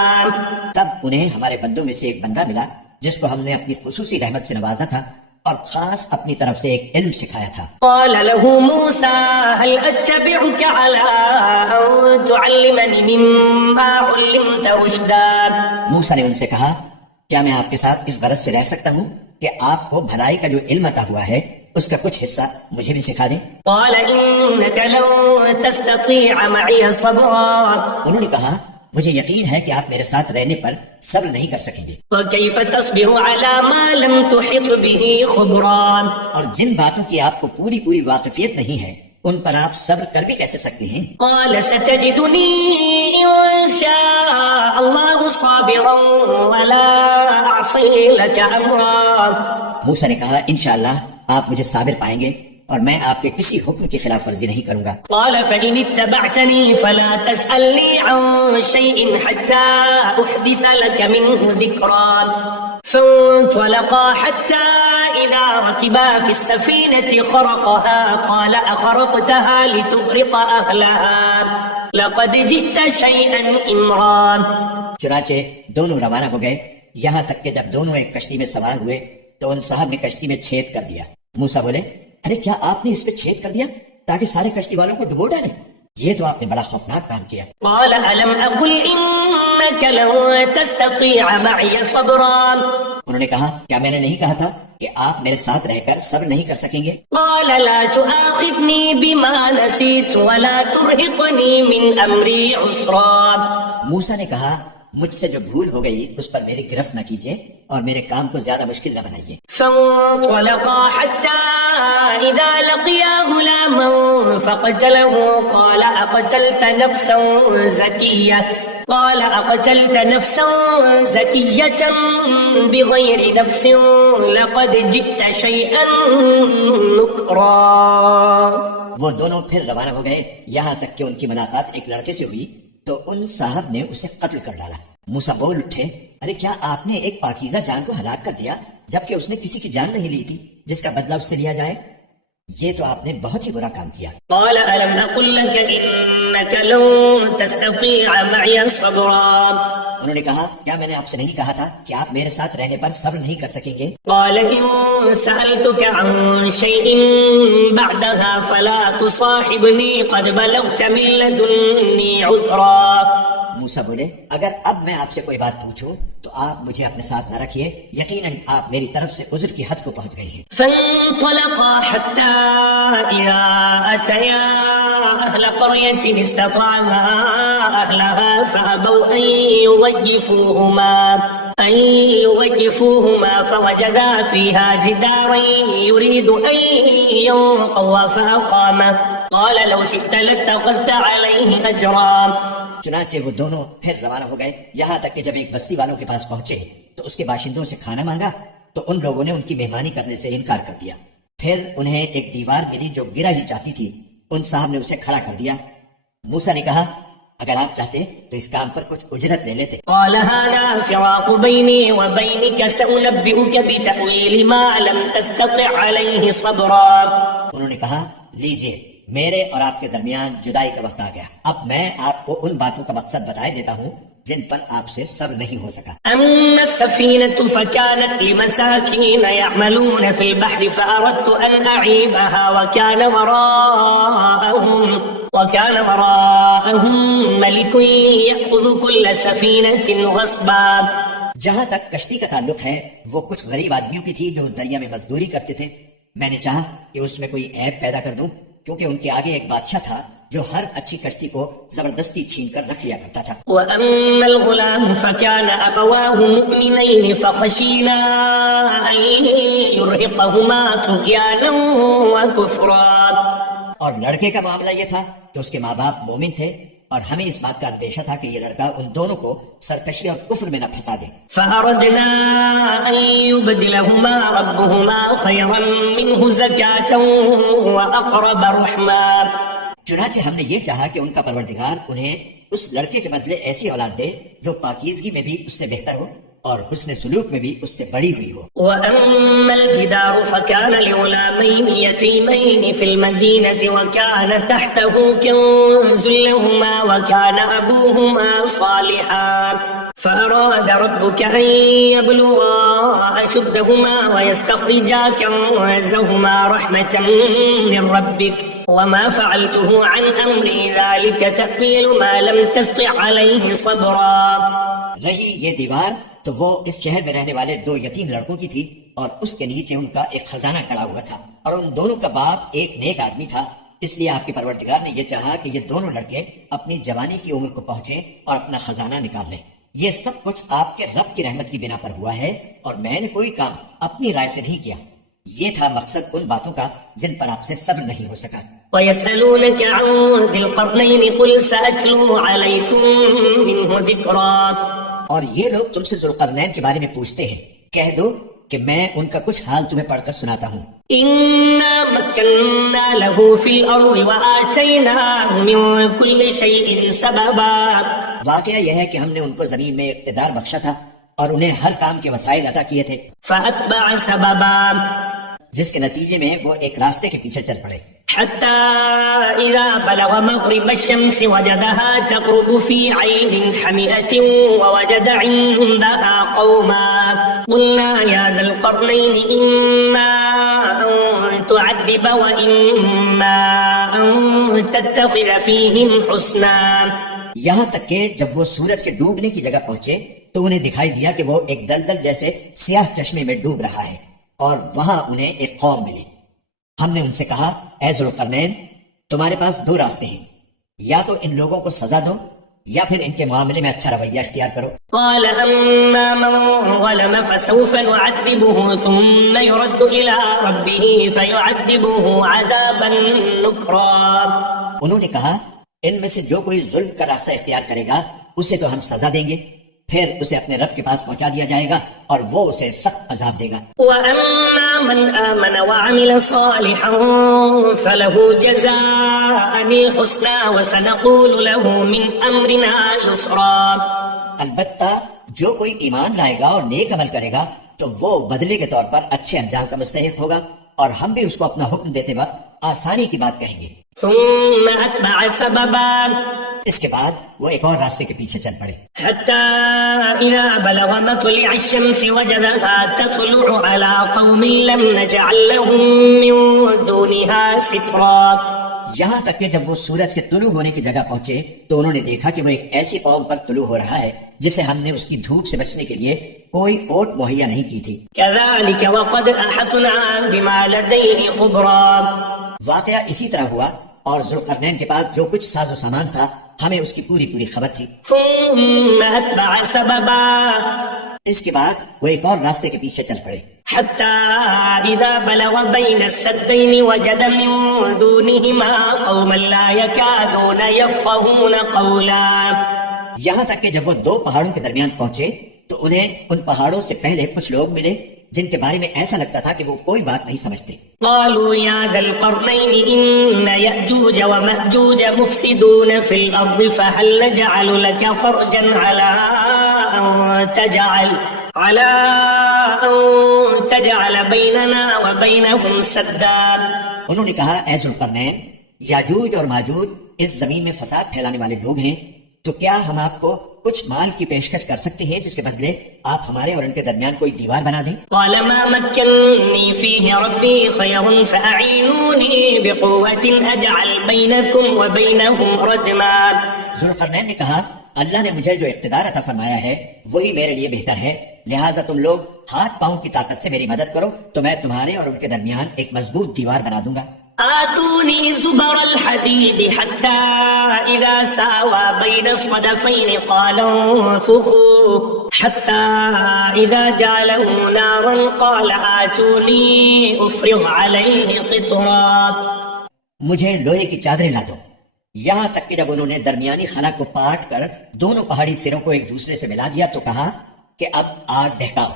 تب انہیں ہمارے بندوں میں سے ایک بندہ ملا جس کو ہم نے اپنی خصوصی رحمت سے نوازا تھا اور خاص اپنی طرف سے ایک علم سکھایا تھا. قال له موسى هل أتبعك على أن تعلمني مما علمت رشدا. موسیٰ نے ان سے کہا کیا میں آپ کے ساتھ اس غرض سے رہ سکتا ہوں کہ آپ کو بھلائی کا جو علم عطا ہوا ہے اس کا کچھ حصہ مجھے بھی سکھا دیں. قال إنك لن تستطيع معي صبرا. انہوں نے کہا مجھے یقین ہے کہ آپ میرے ساتھ رہنے پر صبر نہیں کر سکیں گے. وكيف تصبر على ما لم تحط به خبرا. اور جن باتوں کی آپ کو پوری واقفیت نہیں ہے ان پر آپ صبر کر بھی کیسے سکتے ہیں. قال ستجدني إن شاء الله صابرا ولا أعصي لك أمرا. موسیٰ نے کہا انشاءاللہ آپ مجھے صابر پائیں گے اور میں آپ کے کسی حکم کی خلاف ورزی نہیں کروں گا. قال فإن اتبعتني فلا تسألني عن شيء حتى أحدث لك منه ذكرا. فانطلقا حتى إذا ركبا في السفينة خرقها قال أخرقتها لتغرق أهلها لقد جئت شيئا إمرا. چنانچہ دونوں روانہ ہو گئے یہاں تک کہ جب دونوں ایک کشتی میں سوار ہوئے تو ان صاحب نے کشتی میں چھید کر دیا. موسیٰ بولے ارے کیا آپ نے اس پہ چھید کر دیا تاکہ سارے کشتی والوں کو ڈبو ڈالیں؟ یہ تو آپ نے بڑا خوفناک کام کیا. قال ألم أقل إنك لن تستطيع معي صبرا. انہوں انہوں نے کہا کیا میں نے نہیں کہا تھا کہ آپ میرے ساتھ رہ کر صبر نہیں کر سکیں گے؟ قال لا تؤاخذني بما نسيت ولا ترهقني من امري عسرا. موسیٰ نے کہا مجھ سے جو بھول ہو گئی اس پر میری گرفت نہ کیجیے اور میرے کام کو زیادہ مشکل نہ بنائیے. فانطلقا حتى اذا لقيا غلاما فقتله قال اقتلت نفسا زكية بغير نفس لقد جئت شيئا نكرا. وہ دونوں پھر روانہ ہو گئے یہاں تک کہ ان کی ملاقات ایک لڑکے سے ہوئی تو ان صاحب نے اسے قتل کر ڈالا. موسیٰ بول اٹھے ارے کیا آپ نے ایک پاکیزہ جان کو ہلاک کر دیا جبکہ اس نے کسی کی جان نہیں لی تھی جس کا بدلہ اس سے لیا جائے؟ یہ تو آپ نے بہت ہی برا کام کیا. قال ألم أقل لك إنك لن تستطيع معي صبرا. انہوں نے کہا کیا میں نے آپ سے نہیں کہا تھا کہ آپ میرے ساتھ رہنے پر صبر نہیں کر سکیں گے؟ قال إن سألتك عن شيء بعدها فلا تصاحبني قد بلغت من لدني عذرا. موسیٰ بولے اگر اب میں آپ سے کوئی بات پوچھوں تو آپ مجھے اپنے ساتھ نہ رکھیے، یقیناً آپ میری طرف سے عذر کی حد کو پہنچ گئی ہیں. فانطلقا حتى إذا أتيا أهل قرية استطعما أهلها فأبوا أن يضيفوهما فوجدا فيها جدارا يريد أن ينقض فأقامه قال لو شئت لاتخذت عليه أجرا. چنانچہ وہ دونوں پھر روانہ ہو گئے یہاں تک کہ جب ایک بستی والوں کے پاس پہنچے تو اس کے باشندوں سے کھانا مانگا تو ان لوگوں نے ان کی مہمانی کرنے سے انکار کر دیا. پھر انہیں ایک دیوار ملی جو گرا ہی چاہتی تھی، ان صاحب نے اسے کھڑا کر دیا. موسیٰ نے کہا اگر آپ چاہتے تو اس کام پر کچھ اجرت لے لیتے. قال هذا فراق بيني وبينك سأنبئك بتأويل ما لم تستطع عليه صبرا. انہوں نے کہا لیجئے میرے اور آپ کے درمیان جدائی کا وقت آ گیا، اب میں آپ کو ان باتوں کا مقصد بتائے دیتا ہوں جن پر آپ سے صبر نہیں ہو سکا. أما السفينة فكانت لمساكين يعملون في البحر فأردت أن أعيبها وكان وراءهم ملك يأخذ كل سفينة غصبا. جہاں تک کشتی کا تعلق ہے وہ کچھ غریب آدمیوں کی تھی جو دریا میں مزدوری کرتے تھے. میں نے چاہا کہ اس میں کوئی عیب پیدا کر دوں کیونکہ ان کے آگے ایک بادشاہ تھا جو ہر اچھی کشتی کو زبردستی چھین کر رکھ لیا کرتا تھا. وَأَمَّا الْغُلَامُ فَكَانَ أَبَوَاهُ مُؤْمِنَيْنِ فَخَشِينَا أَن يُرْهِقَهُمَا طُغْيَانًا وَكُفْرًا. اور لڑکے کا معاملہ یہ تھا کہ اس کے ماں باپ مومن تھے اور ہمیں اس بات کا اندیشہ تھا کہ یہ لڑکا ان دونوں کو سرکشی اور کفر میں نہ پھنسا دے. فَأَرَدْنَا أَن يُبْدِلَهُمَا رَبُّهُمَا خَيْرًا مِّنْهُ زَكَاةً وَأَقْرَبَ رُحْمًا. چنانچہ ہم نے یہ چاہا کہ ان کا پروردگار انہیں اس لڑکے کے بدلے ایسی اولاد دے جو پاکیزگی میں بھی اس سے بہتر ہو اور حسن سلوک میں بھی اس سے بڑی ہوئی ہو. وَأَمَّا الْجِدَارُ فَكَانَ لِغُلَامَيْنِ يَتِيمَيْنِ فِي الْمَدِينَةِ وَكَانَ تَحْتَهُ كَنزٌ لَّهُمَا وَكَانَ أَبُوهُمَا صَالِحًا فأراد ربك أن يبلغا أشدهما ويستخرجا كنزهما رحمة من ربك وما فعلته عن أمري ذلك تأويل ما لم تستطع عليه صبرا. رہی یہ دیوار تو وہ اس شہر میں رہنے والے دو یتیم لڑکوں کی تھی اور اس کے نیچے ان کا ایک خزانہ کڑا ہوا تھا اور ان دونوں کا باپ ایک نیک آدمی تھا. اس لیے آپ کے پروردگار نے یہ چاہا کہ یہ دونوں لڑکے اپنی جوانی کی عمر کو پہنچیں اور اپنا خزانہ نکال لیں. یہ سب کچھ آپ کے رب کی رحمت کی بنا پر ہوا ہے اور میں نے کوئی کام اپنی رائے سے نہیں کیا. یہ تھا مقصد ان باتوں کا جن پر آپ سے صبر نہیں ہو سکا. وَيَسْأَلُونَكَ عَنْ ذِي الْقَرْنَيْنِ قُلْ سَأَتْلُو عَلَيْكُمْ مِنْهُ ذِكْرًا. اور یہ لوگ تم سے ذوالقرنین کے بارے میں پوچھتے ہیں، کہہ دو کہ میں ان کا کچھ حال تمہیں پڑھ کر سناتا ہوں. إِنَّا مَكَّنَّا لَهُ فِي الْأَرْضِ وَآتَيْنَاهُ مِنْ كُلِّ شَيْءٍ سَبَبًا. واقعہ یہ ہے کہ ہم نے ان کو زمین میں اقتدار بخشا تھا اور انہیں ہر کام کے وسائل عطا کیے تھے. فَأَتْبَعَ سَبَبًا. جس کے نتیجے میں وہ ایک راستے کے پیچھے چل پڑے. حتى إذا بلغ مغرب الشمس وجدها تغرب في عين حمئة ووجد عندها قوما قلنا يا ذا القرنين إما أن تعذب وإما أن تتخذ فيهم حسنا. یہاں تک کہ جب وہ سورج کے ڈوبنے کی جگہ پہنچے تو انہیں دکھائی دیا کہ وہ ایک دلدل جیسے سیاہ چشمے میں ڈوب رہا ہے، اور وہاں انہیں ایک قوم ملی۔ ہم نے ان سے کہا، اے ذوالقرنین، تمہارے پاس دو راستے ہیں، یا تو ان لوگوں کو سزا دو یا پھر ان کے معاملے میں اچھا رویہ اختیار کرو۔ قال أما من ظلم فسوف نعذبه ثم يرد إلى ربه فيعذبه عذابا نكرا۔ انہوں نے کہا، ان میں سے جو کوئی ظلم کا راستہ اختیار کرے گا اسے تو ہم سزا دیں گے، پھر اسے اپنے رب کے پاس پہنچا دیا جائے گا اور وہ اسے سخت عذاب دے گا۔ وأما من آمن وعمل صالحا فله جزاء الحسنى وسنقول له من أمرنا يسرا۔ البتہ جو کوئی ایمان لائے گا اور نیک عمل کرے گا تو وہ بدلے کے طور پر اچھے انجام کا مستحق ہوگا، اور ہم بھی اس کو اپنا حکم دیتے وقت آسانی کی بات کہیں گے۔ ثم أتبع سببا، اس کے بعد وہ ایک اور راستے کے پیچھے چل پڑے، حتى إذا بلغ مطلع الشمس وجدها تطلع على قوم لم نجعل لهم من دونها سترا۔ یہاں تک کہ جب وہ سورج کے طلوع ہونے کی جگہ پہنچے تو انہوں نے دیکھا کہ وہ ایک ایسی قوم پر طلوع ہو رہا ہے جسے ہم نے اس کی دھوپ سے بچنے کے لیے کوئی اوٹ مہیا نہیں کی تھی۔ كذلك وقد أحطنا بما لديه خبرا۔ واقعہ اسی طرح ہوا، اور ذوالقرنین کے پاس جو کچھ ساز و سامان تھا ہمیں اس کی پوری پوری خبر تھی۔ ثم أتبع سببا، اس کے بعد وہ ایک اور راستے کے پیچھے چل پڑے، حتى إذا بلغ بين السدين وجد من دونهما قوما لا يكادون يفقهون قولا۔ یہاں تک کہ جب وہ دو پہاڑوں کے درمیان پہنچے تو انہیں ان پہاڑوں سے پہلے کچھ لوگ ملے جن کے بارے میں ایسا لگتا تھا کہ وہ کوئی بات نہیں سمجھتے۔ قالوا يا ذا القرنين إن يأجوج ومأجوج مفسدون في الأرض فهل نجعل لك خرجا على أن تجعل بيننا وبينهم سدا۔ انہوں نے کہا، اے ذوالقرنین، یاجوج اور ماجوج اس زمین میں فساد پھیلانے والے لوگ ہیں، تو کیا ہم آپ کو کچھ مال کی پیشکش کر سکتے ہیں جس کے بدلے آپ ہمارے اور ان کے درمیان کوئی دیوار بنا دیں؟ قال ما مكنني فيه ربي خير فأعينوني بقوة أجعل بينكم وبينهم ردما۔ ذوالقرنین نے کہا، اللہ نے مجھے جو اقتدار عطا فرمایا ہے وہی میرے لیے بہتر ہے، لہٰذا تم لوگ ہاتھ پاؤں کی طاقت سے میری مدد کرو تو میں تمہارے اور ان کے درمیان ایک مضبوط دیوار بنا دوں گا۔ آتوني زبر الحديد حتى إذا ساوى بين الصدفين قال انفخوا حتى إذا جعله نارا قال آتوني أفرغ عليه قطرا۔ مجھے لوہے کی چادریں لا دو۔ یہاں تک کہ جب انہوں نے درمیانی خلا کو پاٹ کر دونوں پہاڑی سروں کو ایک دوسرے سے ملا دیا تو کہا کہ اب آگ بہکاؤ۔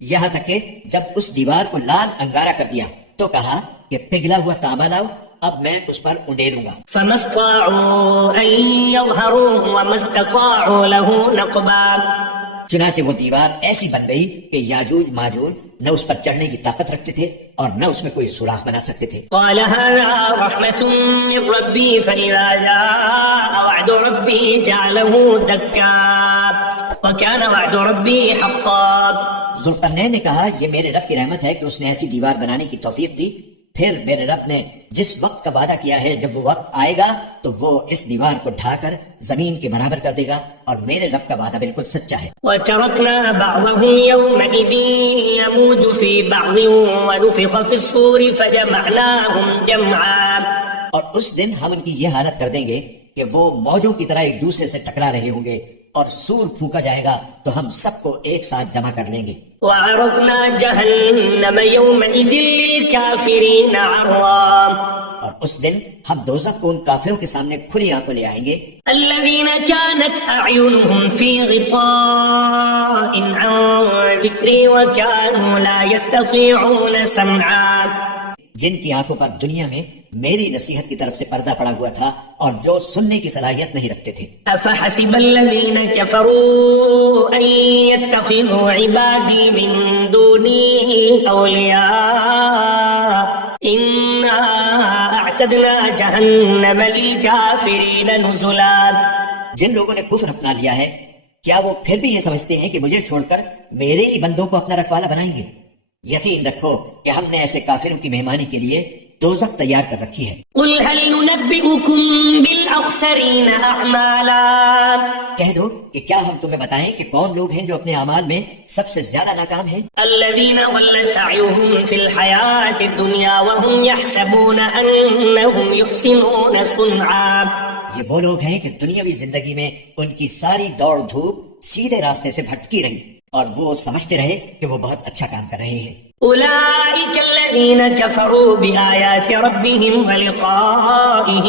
یہاں تک کہ جب اس دیوار کو لال انگارہ کر دیا تو کہا کہ پگھلا ہوا تانبا لاؤ، اب میں اس پر انڈیلوں گا۔ فما استطاعوا أن يظهروه وما استطاعوا له نقبا۔ چنانچہ وہ دیوار ایسی بن گئی کہ یاجوج ماجوج نہ اس پر چڑھنے کی طاقت رکھتے تھے اور نہ اس میں کوئی سوراخ بنا سکتے تھے۔ قال هذا رحمة من ربي فإذا جاء وعد ربي جعله دكا وكان وعد ربي حقا۔ ذوالقرنین نے کہا، یہ میرے رب کی رحمت ہے کہ اس نے ایسی دیوار بنانے کی توفیق دی، پھر میرے رب نے جس وقت کا وعدہ کیا ہے جب وہ وقت آئے گا تو وہ اس دیوار کو ڈھا کر زمین کے برابر کر دے گا، اور میرے رب کا وعدہ بالکل سچا ہے۔ وتركنا بعضهم يومئذ يموج في بعض ونفخ في الصور فجمعناهم جمعا۔ اور اس دن ہم ان کی یہ حالت کر دیں گے کہ وہ موجوں کی طرح ایک دوسرے سے ٹکرا رہے ہوں گے، اور سور پھونکا جائے گا تو ہم سب کو ایک ساتھ جمع کر لیں گے۔ وعرضنا جهنم يومئذ للكافرين عرضا۔ اور اس دن ہم دوزخ کو ان کافروں کے سامنے کھلی آنکھوں لے آئیں گے۔ الذين كانت أعينهم في غطاء عن ذكري وكانوا لا يستطيعون سمعا۔ جن کی آنکھوں پر دنیا میں میری نصیحت کی طرف سے پردہ پڑا ہوا تھا اور جو سننے کی صلاحیت نہیں رکھتے تھے۔ أفحسب الذين كفروا أن يتخذوا عبادي من دوني أولياء إنا أعتدنا جهنم للكافرين نزلا۔ جن لوگوں نے کفر اپنا لیا ہے کیا وہ پھر بھی یہ سمجھتے ہیں کہ مجھے چھوڑ کر میرے ہی بندوں کو اپنا رکھوالا بنائیں گے؟ یقین رکھو کہ ہم نے ایسے کافروں کی مہمانی کے لیے دوزخ تیار کر رکھی ہے۔ قل هل ننبئكم بالأخسرين أعمالا کہہ دو کہ کیا ہم تمہیں بتائیں کہ کون لوگ ہیں جو اپنے اعمال میں سب سے زیادہ ناکام ہیں؟ الذين ضل سعيهم في الحياة الدنيا وهم يحسبون أنهم يحسنون صنعا، یہ وہ لوگ ہیں کہ دنیاوی زندگی میں ان کی ساری دوڑ دھوپ سیدھے راستے سے بھٹکی رہی اور وہ سمجھتے رہے کہ وہ بہت اچھا کام کر رہے ہیں۔ أولئك الذين كفروا بآيات ربهم ولقائه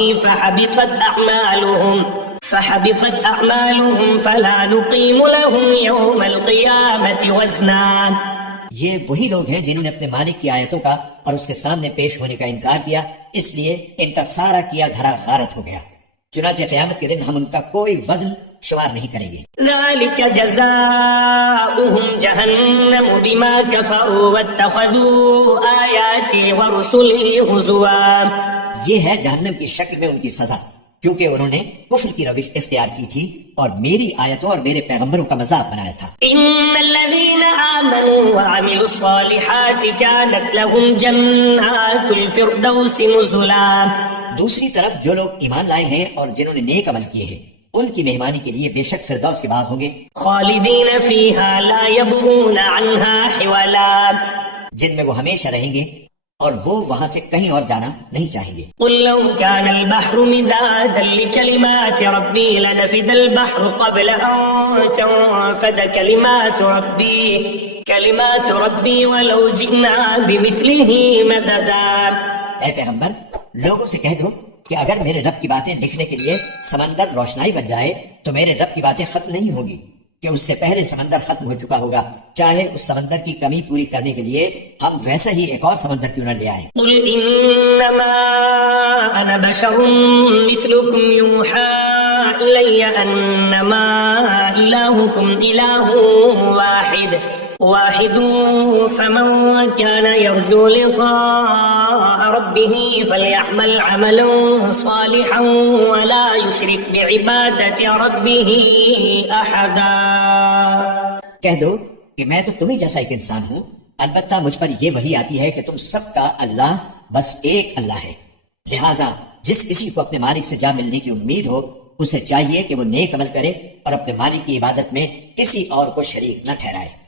فحبطت أعمالهم فلا نقيم لهم يوم القيامة وزنا۔ یہ وہی لوگ ہیں جنہوں نے اپنے مالک کی آیتوں کا اور اس کے سامنے پیش ہونے کا انکار کیا، اس لیے ان کا سارا کیا دھرا غارت ہو گیا، چنانچہ قیامت کے دن ہم ان کا کوئی وزن شمار نہیں کریں گے۔ ذلك جزاؤهم جهنم بما كفروا واتخذوا آياتي ورسلي هزوا، یہ ہے جہنم کی شکل میں ان کی سزا، کیونکہ انہوں نے کفر کی روش اختیار کی تھی اور میری آیتوں اور میرے پیغمبروں کا مذاق بنایا تھا۔ ان الذين آمنوا وعملوا الصالحات كانت لهم جنات الفردوس نزلا، دوسری طرف جو لوگ ایمان لائے ہیں اور جنہوں نے نیک عمل کیے ہیں ان کی مہمانی کے لیے بے شک فردوس کے باغ ہوں گے، خالدین فیہا لا یبغون عنہا حولا، جن میں وہ ہمیشہ رہیں گے اور وہ وہاں سے کہیں اور جانا نہیں چاہیں گے۔ قل لو كان البحر مدادا لكلمات ربي لنفد البحر قبل أن تنفد كلمات ربي ولو جئنا بمثله مددا۔ اے پیغمبر، لوگوں سے کہہ دو کہ اگر میرے رب کی باتیں لکھنے کے لیے سمندر روشنائی بن جائے تو میرے رب کی باتیں ختم نہیں ہوں گی، کہ اس سے پہلے سمندر ختم ہو چکا ہوگا، چاہے اس سمندر کی کمی پوری کرنے کے لیے ہم ویسا ہی ایک اور سمندر کیوں نہ لے آئیں۔ قل انما انا بشر مثلكم يوحى الي انما الهكم اله واحد فمن كان يرجو لقاء ربه فليعمل عملا صالحا ولا يشرك بعبادة ربه احدا۔ کہہ دو کہ میں تو تمہیں جیسا ایک انسان ہوں، البتہ مجھ پر یہ وحی آتی ہے کہ تم سب کا اللہ بس ایک اللہ ہے، لہٰذا جس کسی کو اپنے مالک سے جا ملنے کی امید ہو اسے چاہیے کہ وہ نیک عمل کرے اور اپنے مالک کی عبادت میں کسی اور کو شریک نہ ٹھہرائے۔